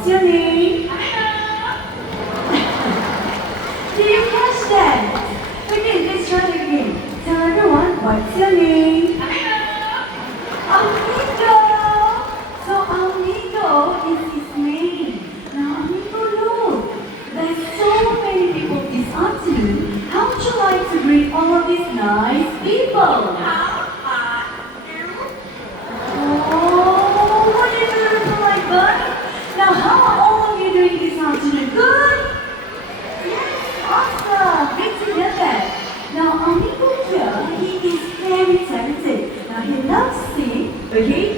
What's your name? Did you catch that? Okay, let's try it again. Tell everyone, what's your name? Amigo! So Amigo is his name. Now Amigo, look. There's so many people this afternoon. How would you like to greet all of these nice people? Oh, what are you doing like that? Now how are all of you doing this afternoon? Good? Yes, awesome. Great to hear that. Now Amigo here, he is very talented. Now he loves singing, okay?